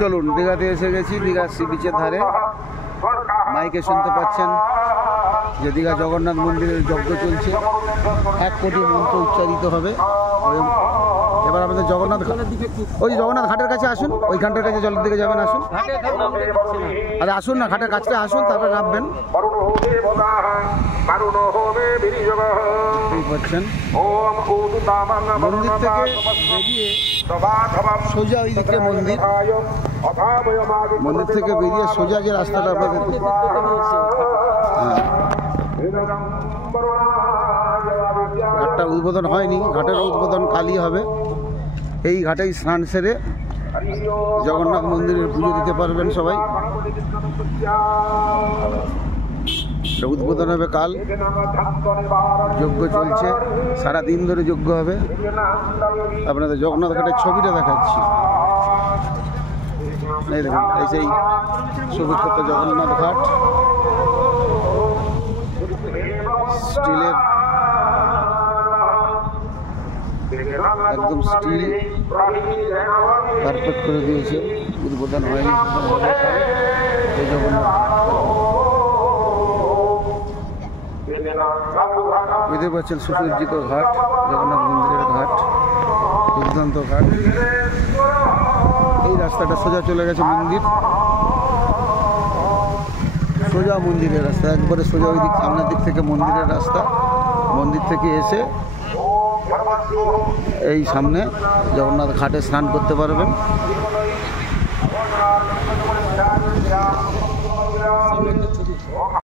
চলুন, দীঘাতে এসে গেছি। দীঘা সি বিচের ধারে মাইকে শুনতে পাচ্ছেন যে দীঘা জগন্নাথ মন্দিরের যজ্ঞ চলছে। 1 কোটি মন্ত্র উচ্চারিত হবে। এবার আমাদের জগন্নাথ ওই জগন্নাথ ঘাটের কাছে আসুন, ওইখানটার কাছে জলের দিকে যাবেন। আসুন, আরে আসুন না, ঘাটের কাছটা আসুন, তারপরে নামবেন। পাচ্ছেন মন্দির থেকে বেরিয়ে সোজা ওই দিকে মন্দির থেকে বেরিয়ে সোজা যে রাস্তাটা আপনাদের ঘাটটা উদ্বোধন হয়নি, ঘাটের উদ্বোধন কালই হবে। এই ঘাটেই স্নান সেরে জগন্নাথ মন্দিরের পুজো দিতে পারবেন সবাই। উদ্বোধন হবে কাল। যজ্ঞ চলছে, সারা দিন ধরে যজ্ঞ হবে। আপনাদের জগন্নাথ ঘাটের ছবিটা দেখাচ্ছি। এই দেখুন, এই সেই সুবিখ্যাত জগন্নাথ ঘাট। স্টিলের, একদম স্টিল পারফেক্ট করে দিয়েছে। উদ্বোধন হয়নি, এই জগন্নাথ বুঝতে পারছেন। সুসজ্জিত ঘাট, জগন্নাথ মন্দিরের ঘাট, দুর্দান্ত ঘাট। এই রাস্তাটা সোজা চলে গেছে মন্দির, সোজা মন্দিরের রাস্তা, একবারে সোজা ওই দিক সামনের দিক থেকে মন্দিরের রাস্তা। মন্দির থেকে এসে এই সামনে জগন্নাথ ঘাটে স্নান করতে পারবেন।